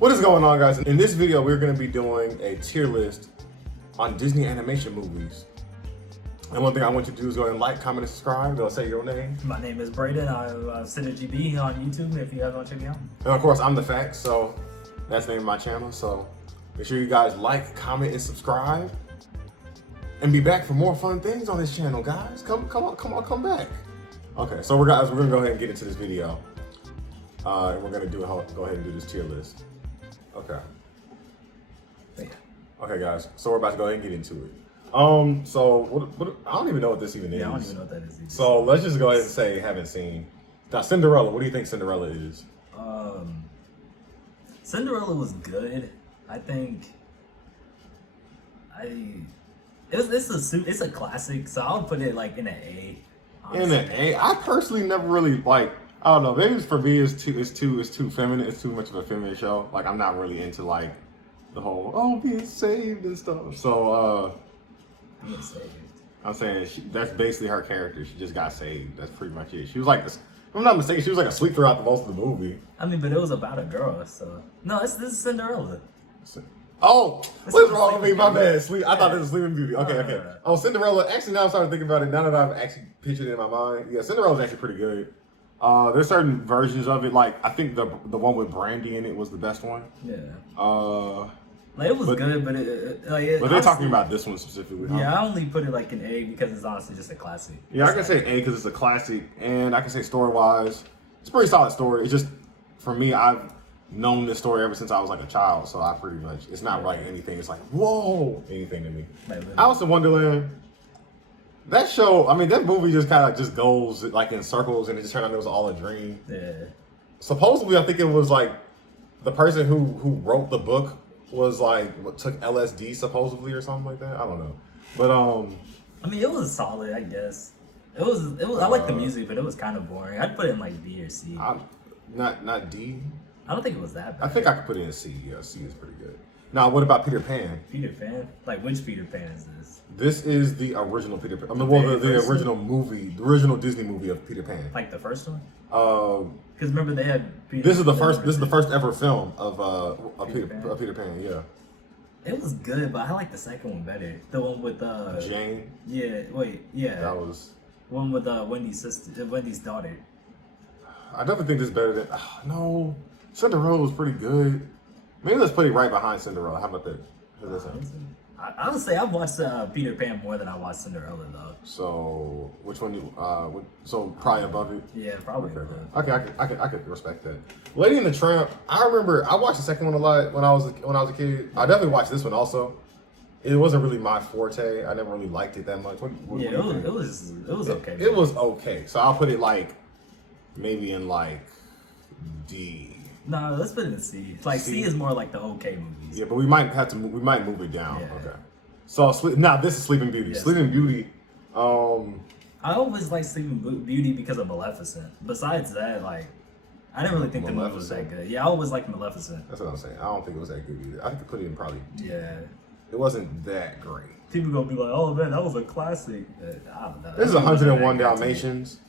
What is going on, guys? In this video, we're going to be doing a tier list on Disney animation movies. And one thing I want you to do is go ahead and like, comment, and subscribe. Go say your name. My name is Braden. I'm SynergyB on YouTube if you haven't checked me out. And of course, I'm The Facts, so that's the name of my channel. So make sure you guys like, comment, and subscribe. And be back for more fun things on this channel, guys. Come back. Okay, so we're gonna go ahead and get into this video. And we're gonna go ahead and do this tier list. Okay. Okay, guys. So we're about to go ahead and get into it. So what I don't even know what this even is. Yeah, I don't even know what that is either. So let's just go ahead and say haven't seen. Now, Cinderella. What do you think Cinderella is? Cinderella was good. I think. It's a classic, so I'll put it like in an A. Honestly. In an A. I personally never really like. I don't know. Maybe for me, it's too feminine. It's too much of a feminine show. Like I'm not really into like the whole being saved and stuff. So being saved. I'm saying that's basically her character. She just got saved. That's pretty much it. She was like, if I'm not mistaken, she was like asleep throughout the most of the movie. I mean, but it was about a girl, so no. This is Cinderella. Oh, what's wrong with me? My bad. Sleep. I thought this was Sleeping Beauty. Okay. Oh, Cinderella. Actually, now I'm starting to think about it. Now that I've actually pictured it in my mind, yeah, Cinderella's actually pretty good. There's certain versions of it, like I think the one with Brandy in it was the best one. Yeah. Like it was good, but but they're talking about this one specifically. Huh? Yeah, I only put it like an A because it's honestly just a classic. Yeah, I can say A because it's a classic, and I can say story-wise, it's a pretty solid story. It's just for me, I've known this story ever since I was like a child, so I pretty much it's not like anything. It's like whoa, anything to me. Alice in Wonderland. That show, I mean, that movie just kind of just goes like in circles, and it just turned out it was all a dream. Yeah. Supposedly, I think it was like the person who wrote the book was like took LSD supposedly or something like that. I don't know, but I mean, it was solid, I guess. It was. I like the music, but it was kind of boring. I'd put it in like B or C. Not D. I don't think it was that bad. I think I could put it in C. Yeah, C is pretty good. Now, what about Peter Pan? Peter Pan? Like, which Peter Pan is this? This is the original Peter Pan. I mean, well, the original movie, the original Disney movie of Peter Pan. Like the first one? Because Because remember they had Peter This is the first. This is the first ever film of Peter Pan. Yeah. It was good, but I like the second one better. The one with Jane. Yeah. Wait. Yeah. That was one with Wendy's sister, Wendy's daughter. I definitely think this is better than. No, Cinderella was pretty good. Maybe let's put it right behind Cinderella. How about that? I would say I've watched Peter Pan more than I watched Cinderella though. So which one? So probably above it. Yeah, probably. Okay, I could respect that. Lady and the Tramp. I remember I watched the second one a lot when I was a kid. I definitely watched this one also. It wasn't really my forte. I never really liked it that much. It was okay. It was okay. So I'll put it like maybe in like D. No, let's put it in C. Like C is more like the okay movies. Yeah, but we might move it down. Yeah. Okay. So now this is Sleeping Beauty. Yes. Sleeping Beauty. I always liked Sleeping Beauty because of Maleficent. Besides that, like I didn't really think the movie was that good. Yeah, I always liked Maleficent. That's what I'm saying. I don't think it was that good either. I think I put it in probably. Yeah. It wasn't that great. People gonna be like, "Oh man, that was a classic." I don't know. This is 101 Dalmatians.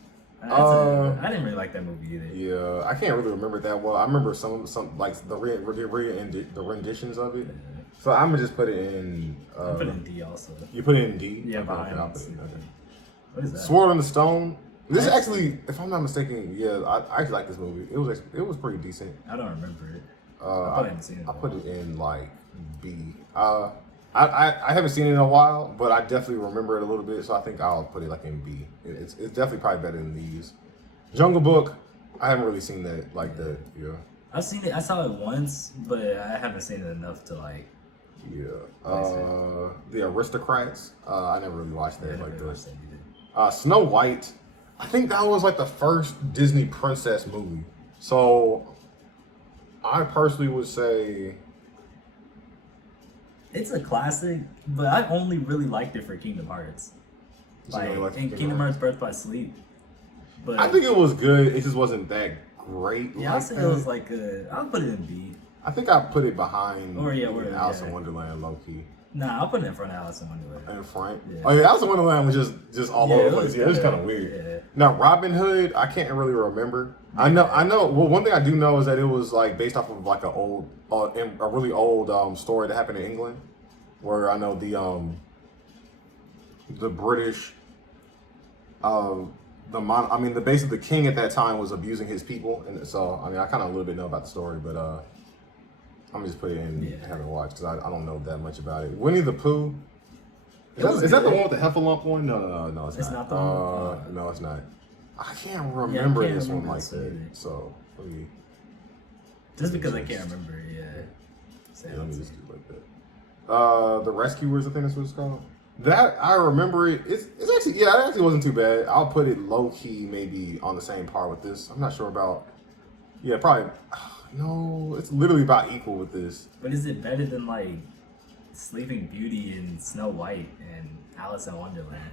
I didn't really like that movie either. Yeah, I can't really remember it that well. I remember some like the renditions of it. So I'm gonna just put it in. I put it in D also. You put it in D. Yeah, okay, I'll put it. Okay. What is that? Sword in the Stone. This actually, if I'm not mistaken, yeah, I actually like this movie. It was pretty decent. I don't remember it. I haven't seen it. I put it in like B. I haven't seen it in a while, but I definitely remember it a little bit, so I think I'll put it like in B. It's definitely probably better than these. Jungle Book, I haven't really seen that like that. Yeah. I've seen it. I saw it once, but I haven't seen it enough to like. Yeah. The Aristocrats. I never really watched that like this. That Snow White. I think that was like the first Disney princess movie. So I personally would say. It's a classic, but I only really liked it for Kingdom Hearts. Like in Kingdom Hearts Birth by Sleep. But I think it was good. It just wasn't that great. Yeah, I'd say it was like I'll put it in B. I think I put it behind Alice in Wonderland, low key. Nah, I'll put it in front of Alice in Wonderland. In front? Yeah. Oh yeah, Alice in Wonderland was just all over the place. Yeah, it was kind of weird. Yeah. Now Robin Hood, I can't really remember. I know. Well, one thing I do know is that it was like based off of like a really old story that happened in England, where I know the British, basically the king at that time was abusing his people, and so I mean I kind of a little bit know about the story, but I'm just put it in and have it watched because I don't know that much about it. Winnie the Pooh. Is that the one with the Heffalump one? No, it's not. Not the one. No, it's not. I can't remember this one like that. that. So let me. Just because I can't remember, Let me just do it like that. The Rescuers, I think that's what it's called. That I remember it. It's actually it actually wasn't too bad. I'll put it low key, maybe on the same par with this. I'm not sure about. Yeah, probably. No, it's literally about equal with this. But is it better than like Sleeping Beauty and Snow White and Alice in Wonderland?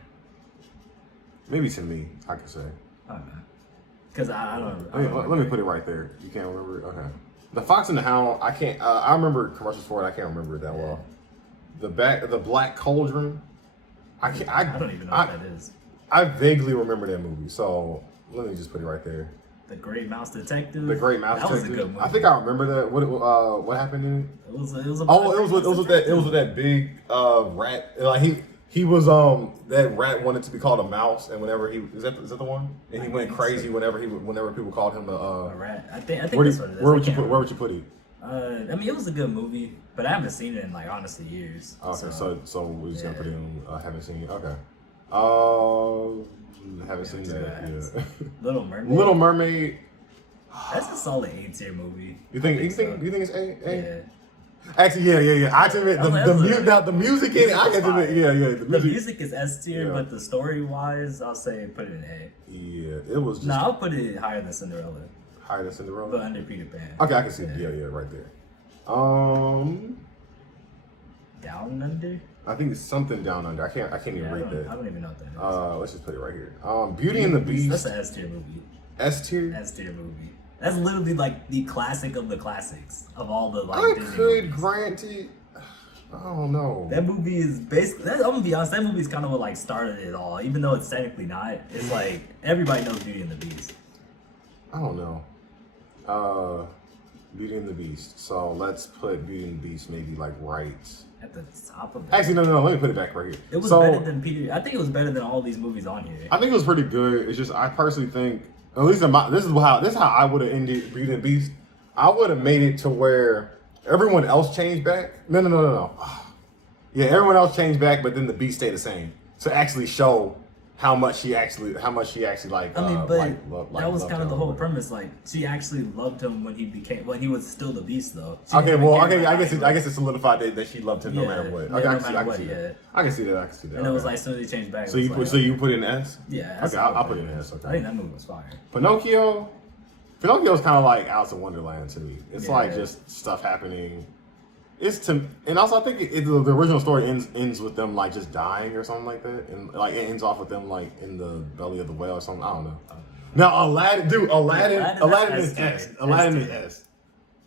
Maybe to me, I could say. I don't know. Because I don't Let me put it right there. You can't remember it? Okay. The Fox and the Hound, I can't. I remember commercials for it. I can't remember it that well. The Black Cauldron. I can't. I don't even know what that is. I vaguely remember that movie, so let me just put it right there. The Great Mouse Detective. The Great Mouse Detective. That was a good movie. I think I remember that. What happened in it? It was It was with that big rat. Like he was that rat wanted to be called a mouse, and whenever is that the one? And he went crazy whenever people called him a rat. I think that's what it is. Where would you put it? I mean, it was a good movie, but I haven't seen it in like honestly years. Okay, so we're just gonna put it in. Haven't seen it. Okay. Haven't seen that. Yeah. Little Mermaid. Little Mermaid. That's a solid A-tier movie. You think it's A? Yeah. Actually, yeah. I admit the music in it. I can admit, yeah. The music is S tier, but the story wise, I'll say put it in A. Yeah, it was. I'll put it higher than Cinderella. Higher than Cinderella, but under Peter Pan. Okay, I can see. Yeah, right there. Down Under. I think it's something Down Under. I can't even read that. I don't even know what that is. Let's just put it right here. Beauty and the Beast. That's an S tier movie. S tier. S tier movie. That's literally like the classic of the classics of all the like. I Disney could movies. grant it. I don't know. That movie is basically. I'm gonna be honest. That movie is kind of what like started it all, even though it's technically not. It's like everybody knows Beauty and the Beast. I don't know. Beauty and the Beast. So let's put Beauty and the Beast maybe like right at the top of it. Actually, no. Let me put it back right here. It was better than Peter. I think it was better than all these movies on here. I think it was pretty good. It's just I personally think, at least this is how I would have ended Beauty and the Beast. I would have made it to where everyone else changed back. No. Yeah, everyone else changed back, but then the Beast stayed the same to actually show how much she actually like. I mean, but that was kind of the whole premise. Like, she actually loved him when he was still the Beast, though. I guess it solidified that she loved him no matter what. I can see that. And it was like as soon as he changed back. So you put it in S? Yeah. Okay, I'll put it in S. Okay. I think that movie was fire. Pinocchio's kind of like Alice in Wonderland to me. It's like just stuff happening. And also I think the original story ends with them like just dying or something like that, and like it ends off with them like in the belly of the whale or something. I don't know. Now Aladdin is S. Aladdin is S.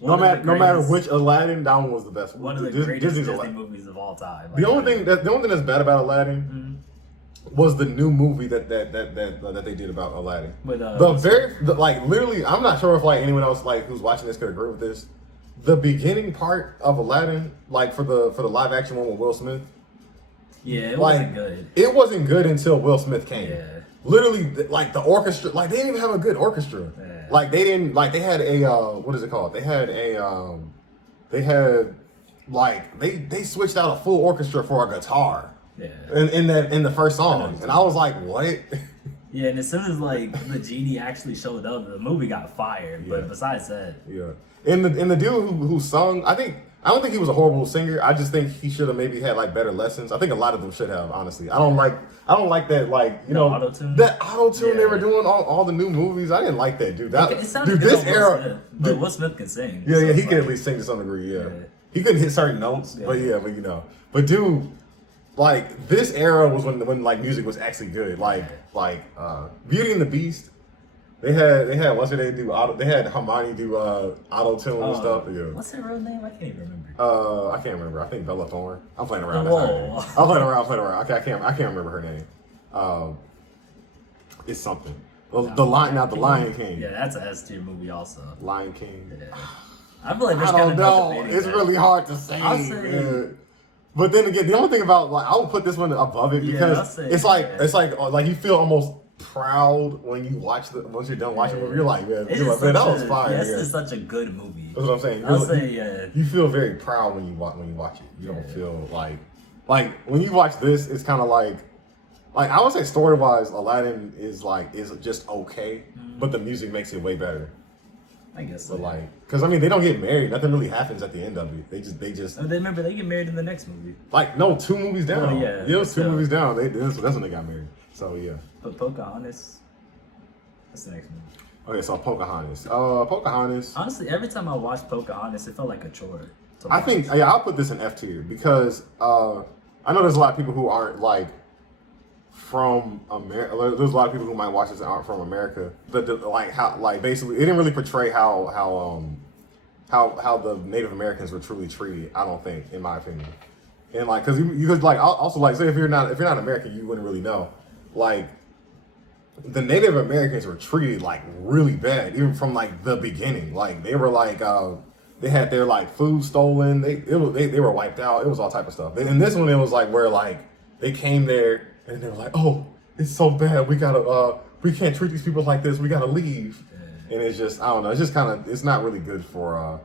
No matter which Aladdin, that one was the best. One of the greatest Disney movies of all time. The only thing that's bad about Aladdin was the new movie that they did about Aladdin. Literally, I'm not sure if like anyone else like who's watching this could agree with this. The beginning part of Aladdin, like for the live action one with Will Smith. Yeah, it wasn't good. It wasn't good until Will Smith came. Yeah. Literally, like the orchestra, like they didn't even have a good orchestra. Yeah. Like they didn't, like they had a what is it called? They had they switched out a full orchestra for a guitar. Yeah. In the first song, and I was like, what? Yeah, and as soon as like the genie actually showed up, the movie got fired. But besides that, and the dude who sung, I don't think he was a horrible singer. I just think he should have maybe had like better lessons. I think a lot of them should have, honestly. I don't like that, like, you know, auto-tune? that auto-tune they were doing all the new movies. I didn't like that, dude. It sounded good this era, but Will Smith can sing. Yeah, he can at least sing to some degree. Yeah. He couldn't hit certain notes, but dude, like this era was when like music was actually good. Like Beauty and the Beast. They had they had Hermione do auto tune and stuff. Yeah. What's her real name? I can't even remember. I can't remember. I think Bella Thorne. I'm playing around. I'm playing around. Okay, I can't remember her name. It's something. The Lion King. Yeah, that's an S tier movie also. Lion King. Yeah. I feel like there's I kind don't of know. It's really hard to say. I'll say. But then again, the only thing about I would put this one above it because it's like you feel almost proud when you once you're done watching the movie. You're like, man, that was fire. This is such a good movie. That's what I'm saying. I'll say you feel very proud when you watch it. You don't feel like when you watch this, it's kind of like I would say story wise, Aladdin is just okay, but the music makes it way better. I guess so. But because they don't get married. Nothing really happens at the end of it. They just. Oh, remember they get married in the next movie. No, 2 movies down. Oh, yeah, it was 2 movies down. That's when they got married. So yeah. But Pocahontas. That's the next movie. Okay, so Pocahontas. Honestly, every time I watched Pocahontas, it felt like a chore. I think I'll put this in F tier because I know there's a lot of people who aren't from America. There's a lot of people who might watch this that aren't from America. Basically, it didn't really portray how the Native Americans were truly treated. I don't think, in my opinion, and because you could also say if you're not American, you wouldn't really know. The Native Americans were treated really bad, even from the beginning. They were they had their food stolen. They were wiped out. It was all type of stuff. In this one, it was where they came there. And they were like, "Oh, it's so bad. We can't treat these people like this. We gotta leave." Yeah. And it's just, I don't know. It's just it's not really good for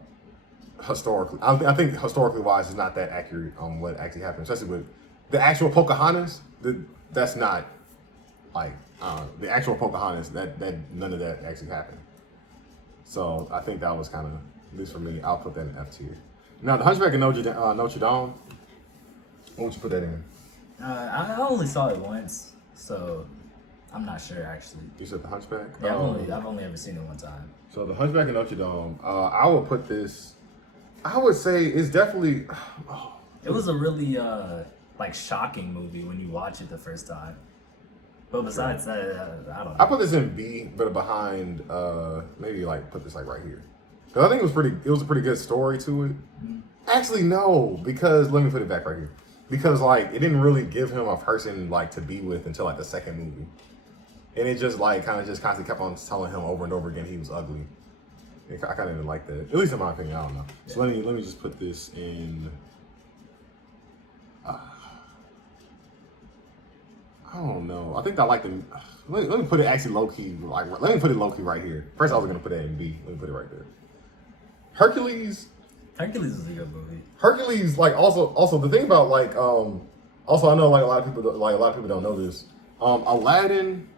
historically. I think historically wise, it's not that accurate on what actually happened, especially with the actual Pocahontas. That's not the actual Pocahontas. That none of that actually happened. So I think that was kind of, at least for me, I'll put that in F tier. Now, The Hunchback of Notre Dame. What would you put that in? I only saw it once, so I'm not sure actually. You said The Hunchback? Yeah, I've only ever seen it one time. So The Hunchback of Notre Dame, I would put this. I would say it's definitely. It was a really shocking movie when you watch it the first time. But besides that, I don't know. I put this in B, but behind maybe put this right here, because I think it was a pretty good story to it. Mm-hmm. Actually, no, because let me put it back right here. Because it didn't really give him a person to be with until the second movie, and it just kind of just constantly kept on telling him over and over again he was ugly. I kind of didn't like that, at least in my opinion. I don't know. Yeah. So let me just put this in. I don't know. I think I like the. Let me put it actually low key. Let me put it low key right here. First, I was gonna put it in B. Let me put it right there. Hercules is a good movie. Hercules, also the thing about also I know a lot of people don't know this. Aladdin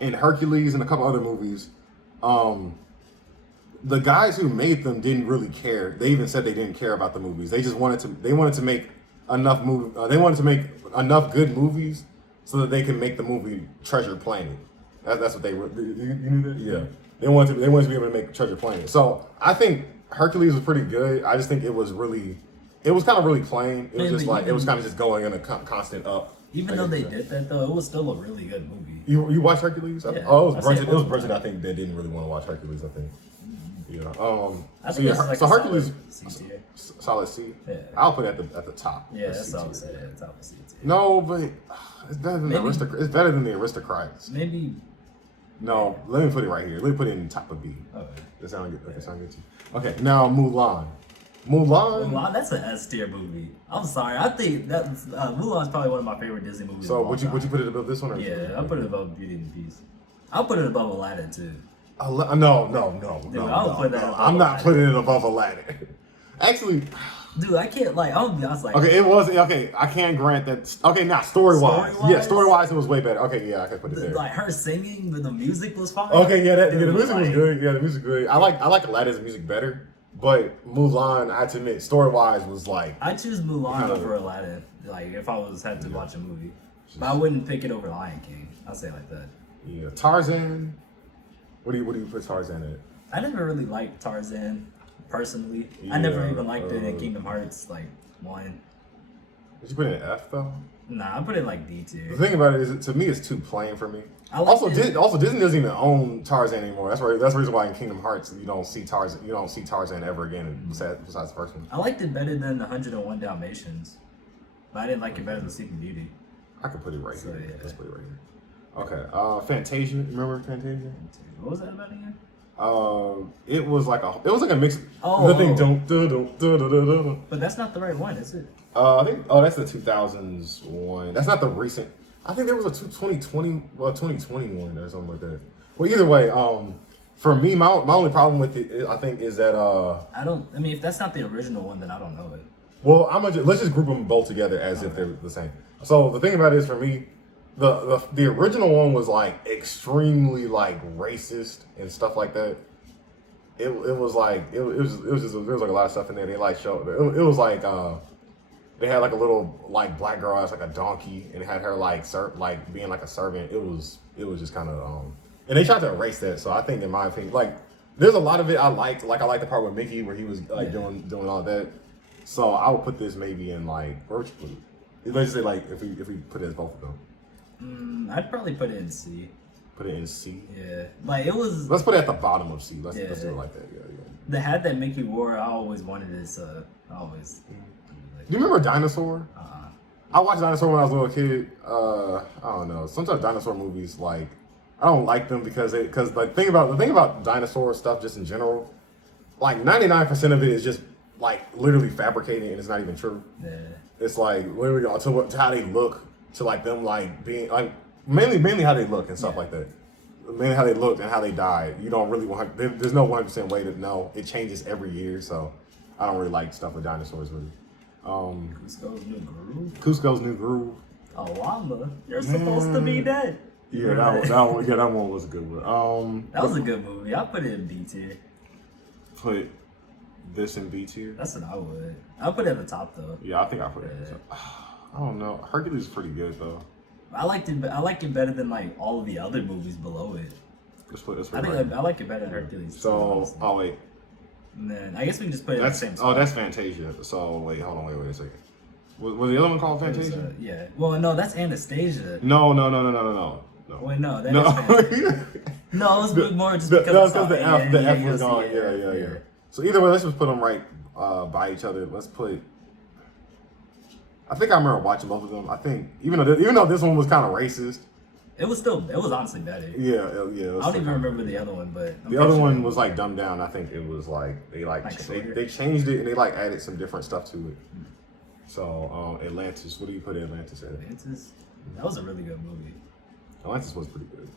and Hercules and a couple other movies, the guys who made them didn't really care. They even said they didn't care about the movies. They just wanted to make enough they wanted to make enough good movies so that they can make the movie Treasure Planet. That's what they were. You knew that? Yeah. They wanted to be able to make Treasure Planet. So I think Hercules was pretty good. I just think it was kind of really plain. It was just it was kind of just going in a constant up. Even though they did that though, it was still a really good movie. You watched Hercules? Yeah. Oh, it was Bridget. I think they didn't really want to watch Hercules. I think. Yeah. I think so Hercules, solid C. Yeah. I'll put it at the top. Yeah, that's all I'm saying. Top of C tier. No, but it's better than It's better than the Aristocrats. Maybe. No, let me put it right here. Let me put it in top of B. Okay. That sound good. That sound good to you. Okay, now Mulan. Mulan, that's an S tier movie. I'm sorry. I think that Mulan's probably one of my favorite Disney movies. So would you put it above this one? Or yeah, I'll put it above Beauty and the Beast. I'll put it above Aladdin too. No. I'm not putting it above Aladdin. Actually, dude, I can't I'm gonna be honest. Okay, it was okay. I can't grant that. Okay, now story wise, yeah, story wise, it was way better. Okay, yeah, I can put it there. Her singing, but the music was fine. Okay, yeah, the music was good. Yeah, the music was good. I like Aladdin's music better, but Mulan, I have to admit, story wise was I choose Mulan over Aladdin. If I had to watch a movie, but I wouldn't pick it over Lion King. I'll say it like that. Yeah, Tarzan. What do you put Tarzan at? I never really liked Tarzan personally. Yeah, I never even liked it in Kingdom Hearts 1. Did you put it in F though? Nah, I put it D tier. The thing about it is, to me, it's too plain for me. Also, Disney doesn't even own Tarzan anymore. That's the reason why in Kingdom Hearts you don't see Tarzan ever again besides the first one. I liked it better than 101 Dalmatians, but I didn't like it better than Sleeping Beauty. I could put it right here. Yeah. Let's put it right here. Okay. Fantasia. Remember Fantasia? What was that about again? It was like a mix. Oh, The thing oh. don't. But that's not the right one, is it? I think that's the 2000s one. That's not the recent. I think there was a 2021 or something like that. Well, either way, for me, my only problem with it, I think, is that I don't. I mean, if that's not the original one, then I don't know it. well, let's just group them both together as if they're the same. So the thing about it is, for me, the original one was like extremely like racist and stuff like that. It was like it was just there was like a lot of stuff in there. They like showed it was like they had like a little like black girl as like a donkey and had her like being like a servant. It was just kind of and they tried to erase that. So I think, in my opinion, like there's a lot of it I liked. Like I liked the part with Mickey where he was like doing all that. So I would put this maybe in like, where would you put it? Let's say like if we put it as both of them. I'd probably put it in C. Put it in C. Yeah, like it was. Let's put it at the bottom of C. Let's do it like that. Yeah. The hat that Mickey wore, I always wanted this. Always. Do you remember Dinosaur? I watched Dinosaur when I was a little kid. I don't know. Sometimes dinosaur movies, like, I don't like them because the thing about dinosaur stuff just in general, like 99% of it is just like literally fabricated and it's not even true. Yeah. It's like literally to how they look, to like them like being like mainly how they look and stuff like that. Mainly how they look and how they died. You don't really there's no 100% way to know. It changes every year, so I don't really like stuff with dinosaurs really. Cusco's New Groove. Cusco's New Groove. Oh, Wamba, you're supposed to be dead. Yeah, that one was a good one. That was a good movie. I'll put it in B tier. Put this in B tier. That's what I would. I'll put it at the top though. Yeah, I think I put it. I don't know. Hercules is pretty good though. I liked it better than like all of the other movies below it. Let's put I think I like it better than Hercules. So, oh wait. And then I guess we can just put it in the same spot. Oh, that's Fantasia. So wait, hold on, wait a second. Was the other one called Fantasia? Yeah. Well, no, that's Anastasia. No. Wait, no, that No. is Fantasia. No, it was more just because the F was gone. Yeah. So either way, let's just put them right by each other. Let's put. I think I remember watching both of them. I think even though this one was kind of racist, it was honestly better. Yeah. I don't even remember the other one, but the other one was like dumbed down. I think it was like they changed it and they like added some different stuff to it. So Atlantis, what do you put Atlantis at? Atlantis, that was a really good movie. Atlantis was pretty good.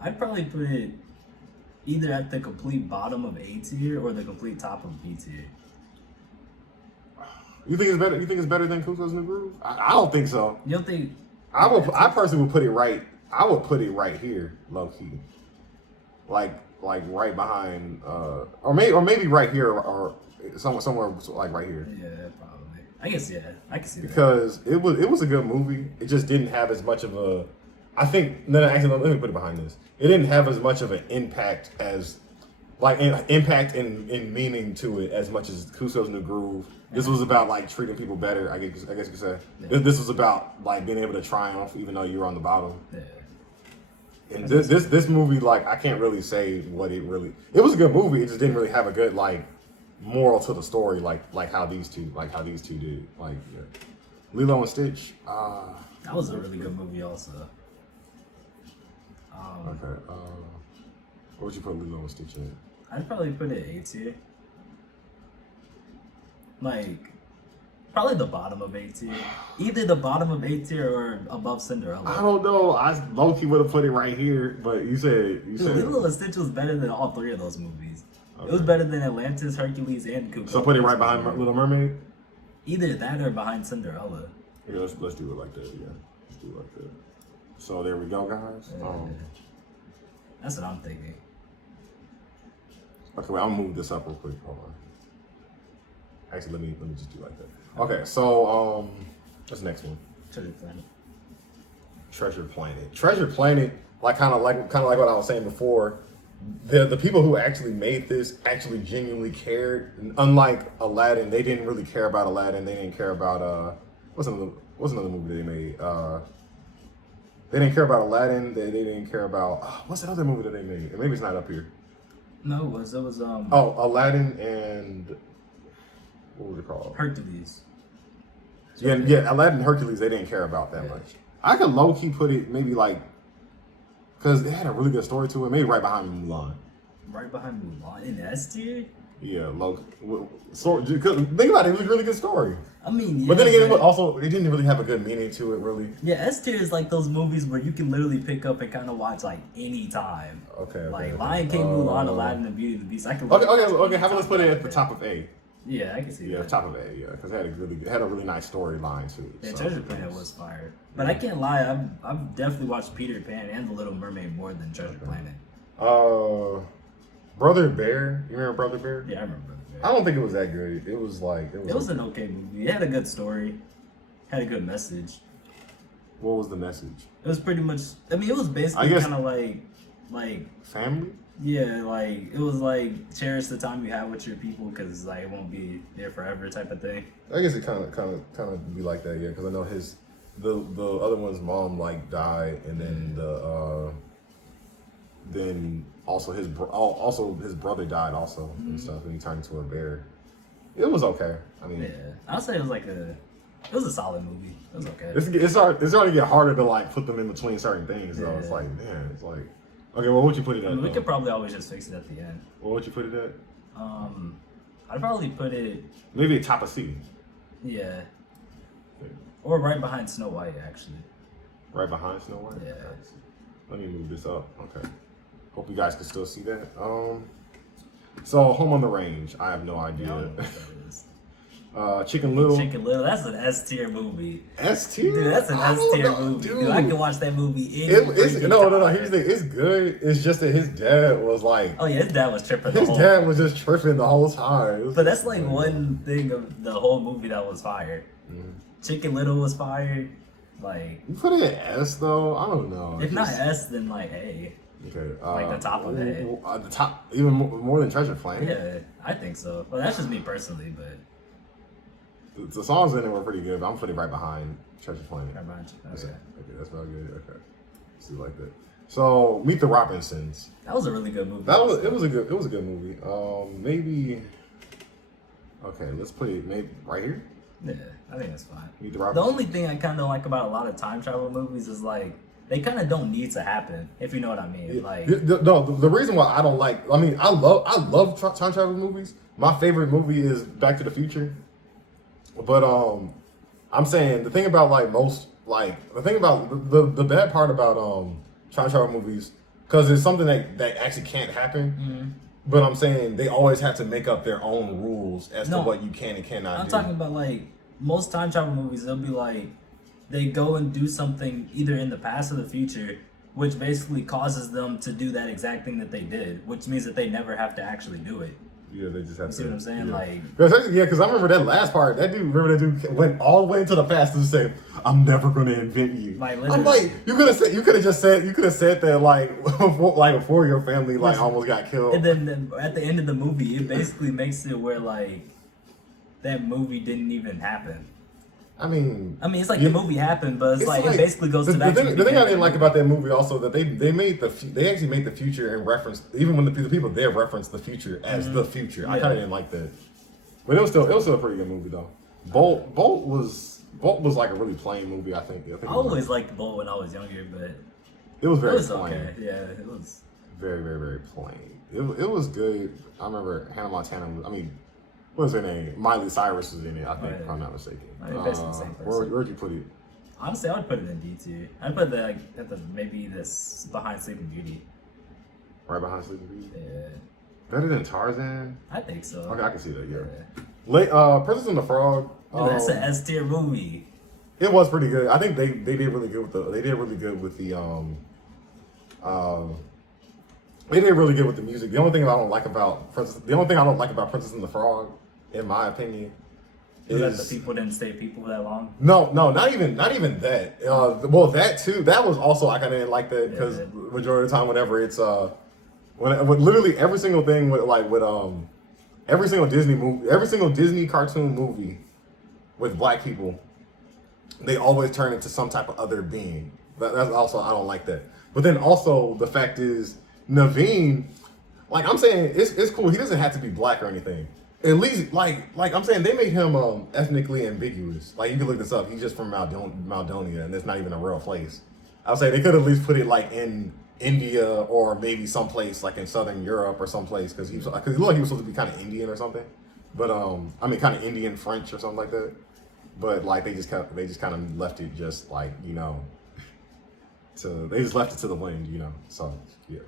I'd probably put it either at the complete bottom of A tier or the complete top of B tier. You think it's better? You think it's better than Cusco's New Groove? I don't think so. You don't think? I personally would put it right. I would put it right here, low key, like right behind, or maybe right here, or somewhere like right here. Yeah, probably. I guess I can see that. Because it was a good movie. It just didn't have as much of a. I think no, actually, let me put it behind this. It didn't have as much of an impact as, like, impact in meaning to it as much as Cusco's New Groove. This was about like treating people better. I guess you could say. Yeah. This was about like being able to triumph even though you were on the bottom. Yeah. And this movie, like, I can't really say what it really. It was a good movie. It just didn't really have a good like moral to the story, like how these two did. Like Lilo and Stitch. That was a really good movie, also. Okay. What would you put Lilo and Stitch in? I'd probably put it A tier. Like, probably the bottom of A tier. Either the bottom of A tier or above Cinderella. I don't know. I low-key would have put it right here, but you said Lilo and Stitch was better than all three of those movies. Okay. It was better than Atlantis, Hercules, and Cusco. So put it right behind Little Mermaid? Either that or behind Cinderella. Yeah, let's do it like that. Yeah, let's do it like that. So there we go, guys. That's what I'm thinking. Okay, wait, I'll move this up real quick. Hold on. Actually, let me just do it like that. Okay, so what's the next one? Treasure Planet. Treasure Planet, like kind of like what I was saying before. The people who actually made this actually genuinely cared. And unlike Aladdin, they didn't really care about Aladdin. They didn't care about what's another movie they made? They didn't care about Aladdin. They didn't care about what's the other movie that they made? Maybe it's not up here. No, it was Aladdin and what was it called? Hercules. Yeah, Aladdin and Hercules, they didn't care about that much. I could low key put it maybe like because it had a really good story to it. Maybe right behind Mulan. Right behind Mulan in S tier. Yeah, low. So think about it. It was a really good story. I mean, yeah, but then again, it didn't really have a good meaning to it, really. Yeah, S tier is like those movies where you can literally pick up and kind of watch like any time. Okay. Like Lion King, Mulan, Aladdin, and Beauty and the Beast. I can. Okay. How about let's put it at the top of A. Yeah, I can see that. Yeah, top of A. Yeah, because it had a really nice storyline too. Yeah, Treasure Planet was fire. But I can't lie, I've definitely watched Peter Pan and The Little Mermaid more than Treasure Planet. Brother Bear. You remember Brother Bear? Yeah, I remember Brother Bear. I don't think it was that good. It was like it was an okay movie. It had a good story, had a good message. What was the message? It was pretty much. I mean, it was basically kind of like family. Yeah, like it was like cherish the time you have with your people because like it won't be there forever type of thing. I guess it kind of be like that, yeah. Because I know the other one's mom like died, and then then also his brother died also and stuff, and he turned into a bear. It was okay. I mean, yeah, I'll say it was a solid movie. It was okay. It's starting to get harder to like put them in between certain things. So it's like, man, it's like. Okay, well, what would you put it at? I mean, we could probably always just fix it at the end. What would you put it at? I'd probably put it maybe top of C. Yeah. Or right behind Snow White, actually. Right behind Snow White? Yeah. Let me move this up. Okay. Hope you guys can still see that. So Home on the Range. I have no idea. I don't know what that is. Chicken Little. Chicken Little. That's an S tier movie. S tier? Dude, that's an S tier movie. Dude, I can watch that movie No. Here's the thing. It's good. It's just that his dad was like. Oh yeah, his dad was tripping. His dad was just tripping the whole time. But that's like one thing of the whole movie that was fire. Mm-hmm. Chicken Little was fire. Like. You put it at S though. I don't know. If not S, then like A. Okay. Like the top of A. The top, even more than Treasure Planet. Yeah, I think so. Well, that's just me personally, but. The songs in it were pretty good, but I'm putting right behind Treasure Planet. Right behind you. Okay. Okay, that's about good. Okay. Let's do like that. So Meet the Robinsons. That was a really good movie. It was a good movie. Maybe okay, let's put it maybe right here. Yeah, I think that's fine. Meet the Robinsons. The only thing I kind of like about a lot of time travel movies is like they kind of don't need to happen, if you know what I mean. Like the reason why I don't like, I mean, I love time travel movies. My favorite movie is Back to the Future. But I'm saying the thing about the bad part about time travel movies, because it's something that actually can't happen. Mm-hmm. But I'm saying they always have to make up their own rules as to what you can and cannot do. I'm talking about like most time travel movies. They'll be like they go and do something either in the past or the future, which basically causes them to do that exact thing that they did, which means that they never have to actually do it. Yeah, they just have to. See what I'm saying? Yeah. Like, because I remember that last part. That dude went all the way into the past to say, "I'm never going to invent you." Like, I'm like, you could have said that like, before your family like almost got killed. And then at the end of the movie, it basically makes it where like that movie didn't even happen. I mean, it's like the movie happened, but it's like it basically goes to back. The thing I didn't like about that movie also that they actually made the future in reference, even when the people there referenced the future as the future. Yeah. I kind of didn't like that, but it was still a pretty good movie though. Bolt was like a really plain movie. I think I always liked Bolt when I was younger, but it was very plain. Okay. Yeah, it was very, very, very plain. It was good. I remember Hannah Montana. What was her name? Miley Cyrus was in it, I think, if I'm not mistaken. Basically the same person. Where'd you put it? Honestly, I would put it in D tier. I'd put it maybe this behind Sleeping Beauty. Right behind Sleeping Beauty? Yeah. Better than Tarzan? I think so. Okay, I can see that, yeah. Princess and the Frog. Dude, that's an S tier movie. It was pretty good. I think they did really good with the they did really good with the music. The only thing I don't like about Princess and the Frog, in my opinion, is that the people didn't stay people that long. No, not even that. Well, that too. That was also I kind of didn't like that because majority of the time, whenever it's when literally every single thing with every single Disney movie, every single Disney cartoon movie with black people, they always turn into some type of other being. That's also I don't like that. But then also the fact is Naveen, like I'm saying, it's cool. He doesn't have to be black or anything. At least, like I'm saying, they made him ethnically ambiguous. Like you can look this up. He's just from Maldonia, and it's not even a real place. I would say they could at least put it like in India or maybe someplace like in Southern Europe or someplace because he looked like he was supposed to be kind of Indian or something. But I mean, kind of Indian French or something like that. But like they just kind of left it just like they just left it to the wind, So yeah.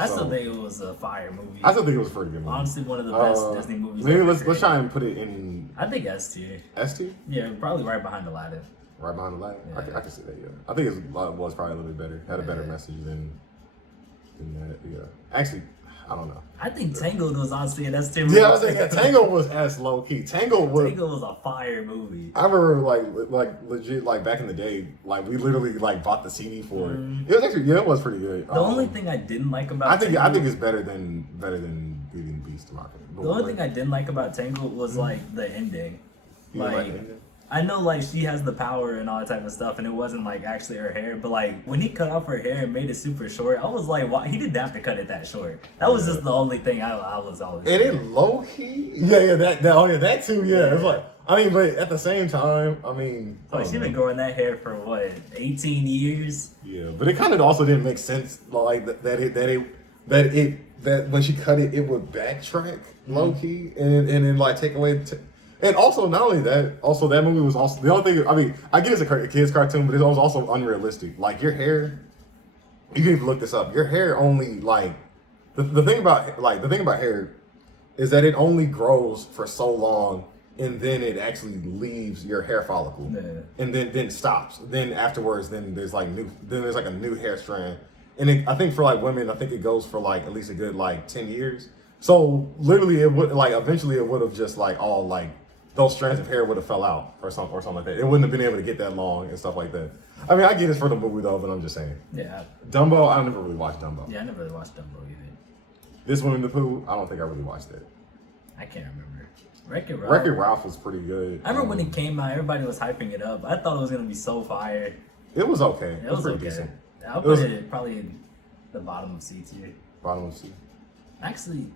I still think it was a fire movie. I still think it was a pretty good movie. Honestly, one of the best Disney movies. Maybe let's try and put it in. I think S tier. S tier? Yeah, probably right behind Aladdin. Right behind the line. Yeah. I can see that. Yeah, I think it was probably a little bit better. Had a better message than that. Yeah, actually, I don't know. I think Tangled was honestly an S tier movie. Yeah, I was thinking Tangled was S low key. Tangled was a fire movie. I remember like legit like back in the day, like we literally like bought the CD for it. It was actually it was pretty good. The only thing I didn't like about I think it's better than Beauty and the Beast in my opinion. The only thing I didn't like about Tangled was like the ending. You Like like the ending? I know like she has the power and all that type of stuff, and it wasn't like actually her hair, but like when he cut off her hair and made it super short, I was like, why? He didn't have to cut it that short. That was just the only thing I was always. And it low key, yeah, that too, yeah. It's like I mean, but at the same time, I mean, Like she's been growing that hair for what 18 years. Yeah, but it kind of also didn't make sense, like that when she cut it, it would backtrack low key and then like take away. And also, not only that, also that movie was also the only thing. I mean, I get it's a kid's cartoon, but it was also unrealistic. Like your hair, you can even look this up. Your hair only like the thing about hair is that it only grows for so long, and then it actually leaves your hair follicle, and then stops. Then afterwards, there's like a new hair strand, and I think for like women, I think it goes for like at least a good like 10 years. So literally, it would like eventually it would have just like all like. Those strands of hair would have fell out or something like that. It wouldn't have been able to get that long and stuff like that. I mean, I get it for the movie though, but I'm just saying. Yeah. Dumbo, I never really watched Dumbo. Yeah, I never really watched Dumbo either. This One in the Pooh, I don't think I really watched it. I can't remember. Wreck-It Ralph. Wreck-It Ralph was pretty good. I remember when it came out, everybody was hyping it up. I thought it was gonna be so fire. It was okay. It was pretty okay. decent. I'll put it probably in the bottom of C tier. Bottom of C. Actually,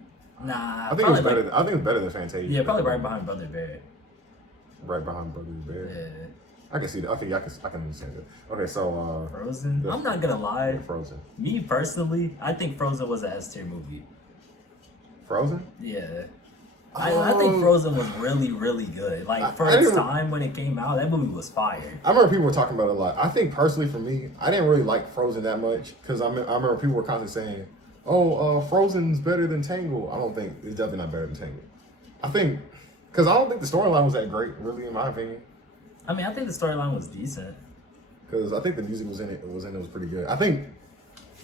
nah. I think it was better. I think it's better than Fantasia. Yeah, probably right behind Brother Bear. Right behind Brother Bear. Yeah. I can see that. I think I can understand it. Okay, so Frozen. I'm not gonna lie. Frozen. Me personally, I think Frozen was an S tier movie. Frozen? Yeah. I think Frozen was really, really good. Like for its time when it came out, that movie was fire. I remember people were talking about it a lot. I think personally for me, I didn't really like Frozen that much because I remember people were constantly saying, "Oh, Frozen's better than Tangled." I don't think it's definitely not better than Tangled. I think because I don't think the storyline was that great, really, in my opinion. I mean, I think the storyline was decent. Because I think the music was was pretty good. I think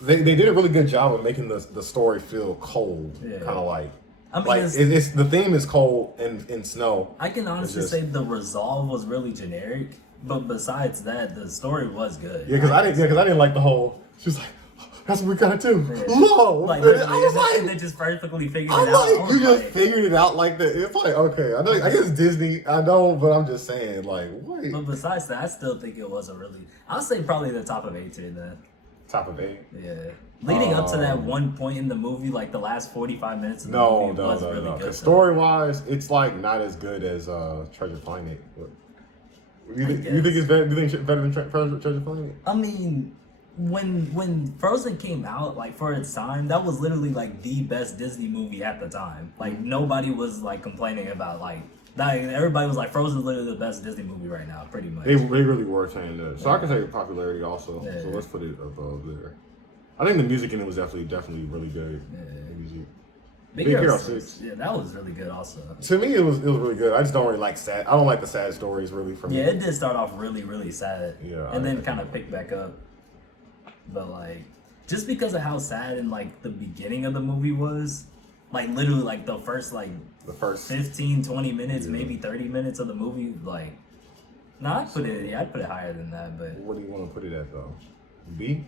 they did a really good job of making the story feel cold, kind of like. I mean, like it's the theme is cold and snow. I can honestly say the resolve was really generic, but besides that, the story was good. Yeah, because I didn't like the whole. She was like, "That's what we gotta do." Whoa! Like, I was like, and they just perfectly figured it out. Like, you just figured it out like that. It's like okay, I know. I guess Disney. I know, but I'm just saying, like, wait. But besides that, I still think it was a really. I'll say probably the top of A tier then. Top of 8. Yeah. Leading up to that one point in the movie, like the last 45 minutes of the movie was really good. Story wise, it's like not as good as Treasure Planet. You think it's better? Do you think it's better than Treasure Planet? I mean, when Frozen came out, like for its time, that was literally like the best Disney movie at the time. Like nobody was like complaining about like. Everybody was like, Frozen's literally the best Disney movie right now, pretty much. They really were saying that. So I can say popularity also. Yeah. So let's put it above there. I think the music in it was definitely really good. Yeah. The music. Big Hero 6. Yeah, that was really good also. To me, it was really good. I just don't really like sad. I don't like the sad stories really for me. Yeah, it did start off really, really sad. Yeah. And then kind of pick back up. But like, just because of how sad and like the beginning of the movie was, like literally like the first 15, 20 minutes, maybe 30 minutes of the movie, like, I'd put it higher than that, but. What do you want to put it at though? B?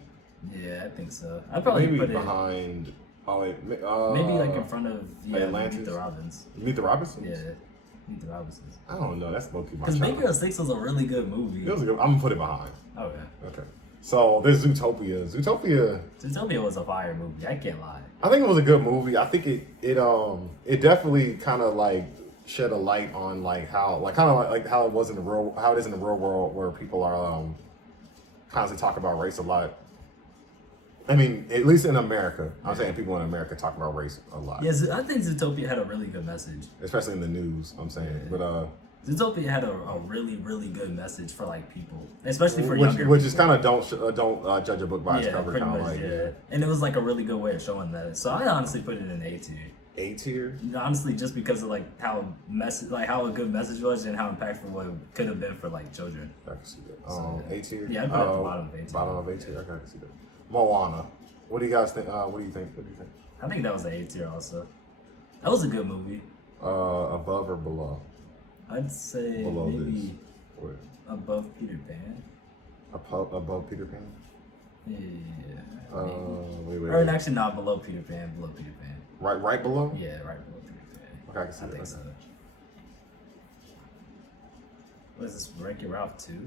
Yeah, I think so. I'd probably maybe put behind. Maybe like in front of Atlantis? Meet the Robins. Meet the Robinsons? Yeah, Meet the Robinsons. I don't know. That's low key my. Because Big Hero 6 was a really good movie. It was good. I'm gonna put it behind. Okay. Okay. So there's Zootopia. Zootopia was a fire movie. I can't lie. I think it was a good movie. I think it definitely kind of like shed a light on like how like kind of like how it was in the real how it is in the real world where people are constantly talk about race a lot. I mean, at least in America, I'm saying people in America talk about race a lot, Yes, I think Zootopia had a really good message. especially in the news. I'm saying, but Zootopia had a really, really good message for like people, especially for which younger is people. kind of don't judge a book by its Yeah, cover, pretty kind of much, like yeah. And it was like a really good way of showing that. So I honestly put it in A tier. A tier. Honestly, just because of like how how a good message was and how impactful it could have been for like children. I can see that. So, A tier. yeah, I put it at the bottom of A tier. Bottom of A tier. Okay, I can see that. Moana. What do you guys think? What do you think? What do you think? I think that was an A tier also. That was a good movie. Above or below? I'd say Below maybe this. What? above Peter Pan. Above Peter Pan? Yeah. Wait. Or actually not below Peter Pan. Below Peter Pan. Right below? Yeah, right below Peter Pan. Okay, I can see I that. think so. What is this? Wreck-It Ralph 2 Let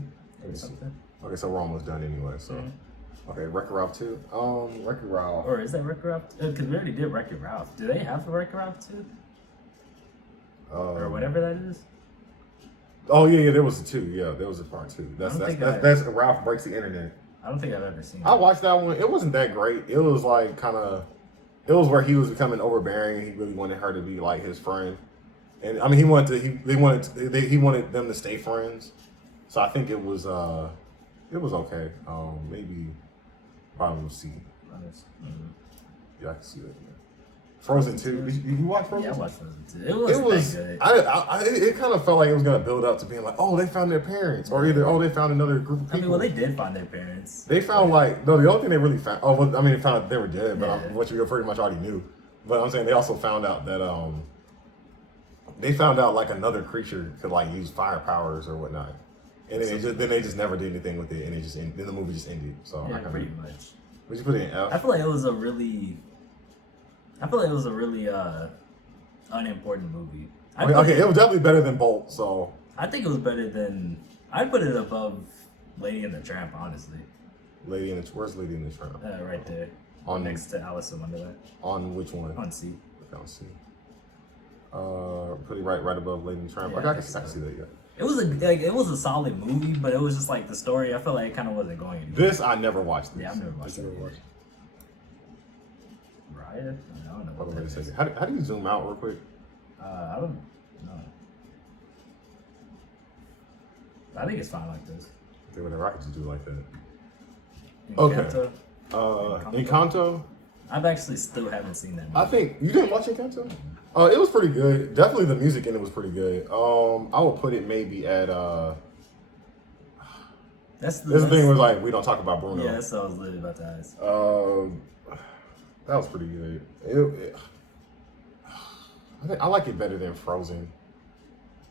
or me see. something? Okay, so we're almost done anyway. So, okay, Wreck-It Ralph 2. Wreck-It Ralph. Or is that Wreck-It Ralph? Because we already did Wreck-It Ralph. Do they have a Wreck-It Ralph 2? Or whatever that is? Oh yeah, there was a 2. Yeah, there was a part 2. That's don't think that's Ralph Breaks the Internet. I don't think I've ever seen it. I watched that one. It wasn't that great. It was like it was where he was becoming overbearing and he really wanted her to be like his friend. And I mean, he wanted them to stay friends. So I think it was okay. Maybe bottom of C. Yeah, I can see that. Yeah. Frozen 2. Did you watch Frozen? Yeah, I 2? watched Frozen 2. It was that good. It kind of felt like it was gonna build up to being like, oh, they found their parents, or either they found another group of people. I mean, well, they did find their parents. They found like no, the only thing they really found. Oh, well, I mean, they found out they were dead, but Yeah. which we pretty much already knew. But I'm saying they also found out that they found out like another creature could like use fire powers or whatnot, and then they just never did anything with it, and then the movie just ended. So Yeah, I kinda, pretty much. would you put it in F? I feel like it was a really unimportant movie. Okay, it was definitely better than Bolt. So I think it was better than. I'd put it above Lady and the Tramp, honestly. where's Lady in the Tramp? Right there. On- next to Alice in Wonderland. On which one? On C. Okay, on C. Pretty right above Lady in the Tramp. Yeah, Okay, I I can think see that. Yeah. It was a solid movie, but it was just like the story. I felt like it kind of wasn't going anywhere. This I never watched. This. Yeah, I've never watched This it. you ever watched? Riot? I don't know Hold what on, wait a that is. second. How do you zoom out real quick? I don't know. I think it's fine like this. They would have just do like that. Encanto, Okay. Encanto. I've actually still haven't seen that movie. I think you didn't watch Encanto. It was pretty good. Definitely the music in it was pretty good. I would put it maybe at That's This thing was like we don't talk about Bruno. Yeah, that's what I was literally about to ask. That was pretty good. I like it better than Frozen.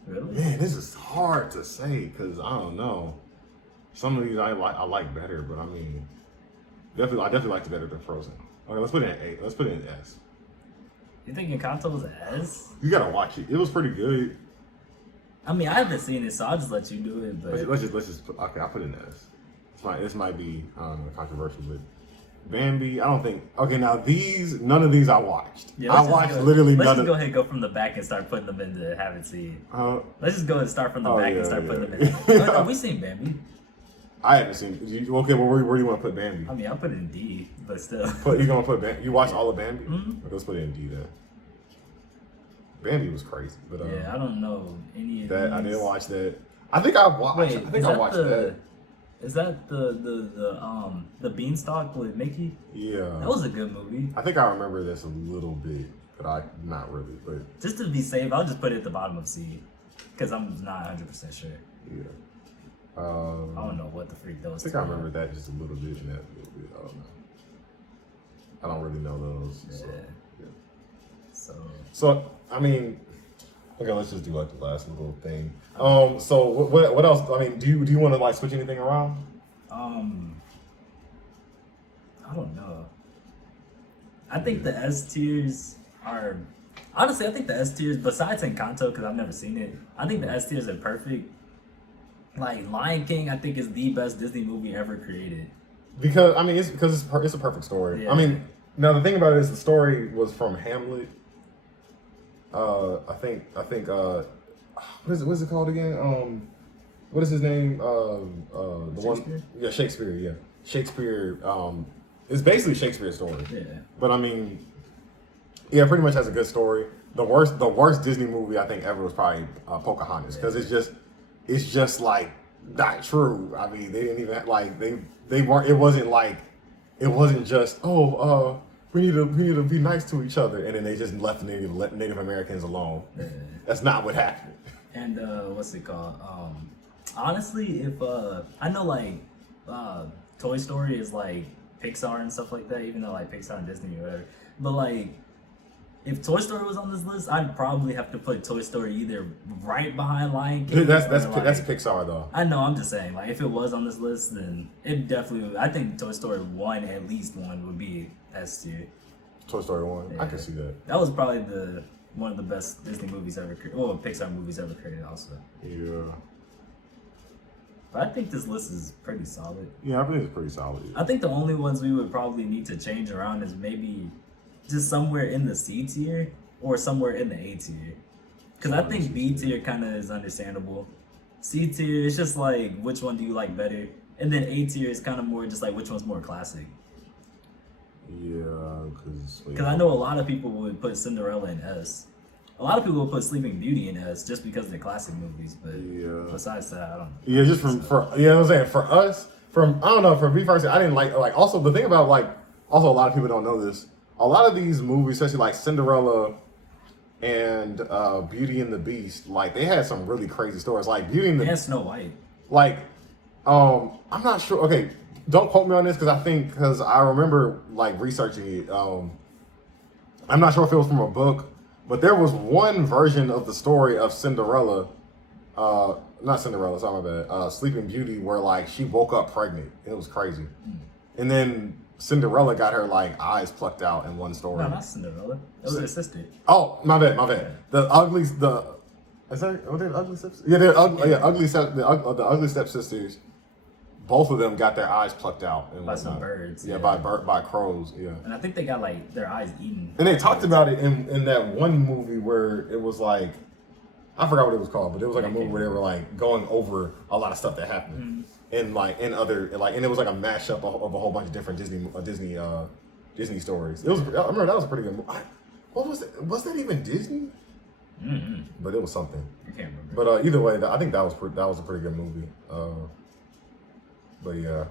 Really? Man, this is hard to say because I don't know. Some of these I like better, but I mean, I definitely liked it better than Frozen. Okay, let's put it in A. Let's put it in S. You think Encanto was an S? You gotta watch it. It was pretty good. I mean, I haven't seen it, so I'll just let you do it. But Let's just put, okay. I'll put it in S. This might be controversial, but Bambi. I don't think. Okay, now none of these I watched. yeah, I watched literally let's none just of. go ahead and go from the back and start putting them into haven't seen. Let's just go ahead and start from the Oh, back yeah, and start yeah. putting them in. Oh, no, we seen Bambi. I haven't seen. Okay, well, where do you want to put Bambi? I mean, I'll put it in D, but still. You gonna put Bambi? You watched all of Bambi? Mhm. Okay, let's put it in D then. Bambi was crazy, but Yeah, I don't know any of that I these. didn't watch that. I think I watched. Wait, I think I watched that. Is that the Beanstalk with Mickey? Yeah, That was a good movie. I think I remember this a little bit, but not really. But Just to be safe, I'll just put it at the bottom of C, because I'm not 100% sure. yeah, I don't know what the freak those. I think two I are. remember that just a little bit and that a little bit. I don't know. I don't really know those. So, Yeah. yeah. So I mean, okay, let's just do like the last little thing. So what else? I mean, do you want to like switch anything around? I don't know. I think the S tiers are honestly. I think the S tiers, besides Encanto, because I've never seen it, I think the S tiers are perfect. Like Lion King, I think is the best Disney movie ever created. Because I mean, it's a perfect story. Yeah. I mean, now the thing about it is the story was from Hamlet. I think what is it called again? What is his name? The Shakespeare? one, yeah, Shakespeare. Yeah, Shakespeare. It's basically Shakespeare's story. Yeah. But I mean, yeah, it pretty much has a good story. The worst Disney movie I think ever was probably Pocahontas because it's just like not true. I mean, they didn't even like they weren't. It wasn't just we need to be nice to each other and then they just left Native Americans alone. Yeah. That's not what happened. And what's it called? Honestly, if I know like Toy Story is like Pixar and stuff like that, even though like Pixar and Disney or whatever. But like if Toy Story was on this list, I'd probably have to put Toy Story either right behind Lion King. That's like, Pixar though. I know. I'm just saying, like, if it was on this list, then it definitely. I think Toy Story 1, at least one, would be S tier. Toy Story 1. I Yeah. can see that. That was probably one of the best Disney movies ever created. Well, Pixar movies ever created, also. Yeah. But I think this list is pretty solid. Yeah, I think it's pretty solid. I think the only ones we would probably need to change around is maybe just somewhere in the C tier or somewhere in the A tier. Because I think B tier kind of is understandable. C tier, it's just like, which one do you like better? And then A tier is kind of more just like, which one's more classic? Yeah, Because I know a lot of people would put Cinderella in S. A lot of people would put Sleeping Beauty in S just because they're classic movies. But Yeah. besides that, I don't know. Yeah, just for you know what I'm saying, for us, I don't know, for me personally, I didn't like also the thing about also a lot of people don't know this. A lot of these movies, especially like Cinderella and Beauty and the Beast, like they had some really crazy stories. Like Beauty and the And Snow White. like I'm not sure. Okay, don't quote me on this because I remember like researching it. I'm not sure if it was from a book, but there was one version of the story of Cinderella, not Cinderella, sorry, my bad, Sleeping Beauty, where like she woke up pregnant. It was crazy, and then Cinderella got her like eyes plucked out in one story. No, not Cinderella. That was her sister. Oh, my bad. The ugly is that were they the ugly stepsisters? Yeah, they're ugly. Yeah, the ugly stepsisters. Both of them got their eyes plucked out and By some whatnot. birds. Yeah, by crows. Yeah. And I think they got like their eyes eaten. And they talked about it in that one movie where it was like, I forgot what it was called, but it was like a movie where they were like going over a lot of stuff that happened, and like in other and it was like a mashup of a whole bunch of different Disney stories. It was, I remember that was a pretty good movie. What was it? Was that even Disney? Mm-hmm. But it was something. I can't remember. But either way, I think that was a pretty good movie. But yeah,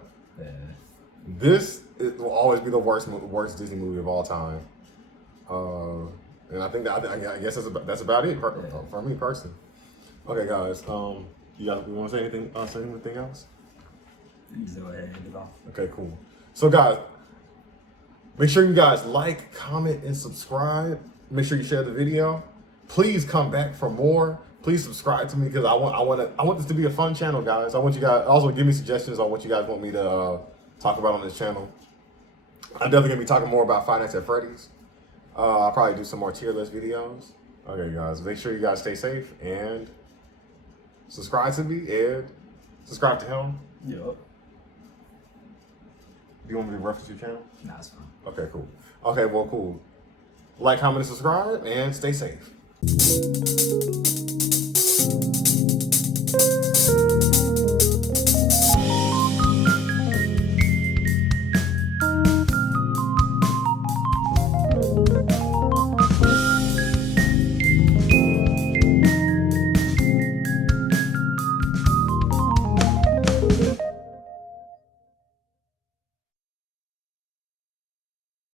this will always be the worst Disney movie of all time. And I think I guess that's about it for me personally. Okay, guys. You want to say anything? Say anything else? You just go ahead and end it off. Okay, cool. So, guys, make sure you guys like, comment, and subscribe. Make sure you share the video. Please come back for more. Please subscribe to me because I want this to be a fun channel, guys. I want you guys also give me suggestions on what you guys want me to talk about on this channel. I'm definitely gonna be talking more about Five Nights at Freddy's. I'll probably do some more tier list videos. Okay, guys, make sure you guys stay safe and subscribe to me and subscribe to him. Yep. Do you want me to reference your channel? Nah, it's fine. Okay, cool. Okay, well, cool. Like, comment, and subscribe, and stay safe.